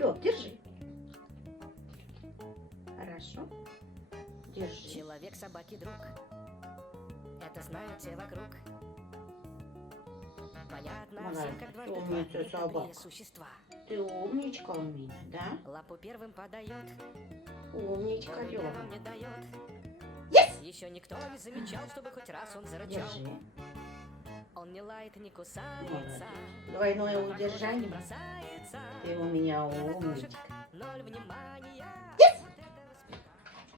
Лёв, держи. Хорошо. Держи. Человек собаки друг. Это знают все вокруг. Понятно Молодец, всем, как дважды два. умница Нет собака. добрее существа. Ты умничка у меня, да? Лапу первым подает, Умничка, Лёва. первым не дает. Yes! Еще никто не замечал, чтобы хоть раз он зарычал. Держи. Он не лает и не кусается. Молодец. Двойное на прохожих не удержание. бросается. Ты у меня На кошек умничка. ноль внимания. Yes!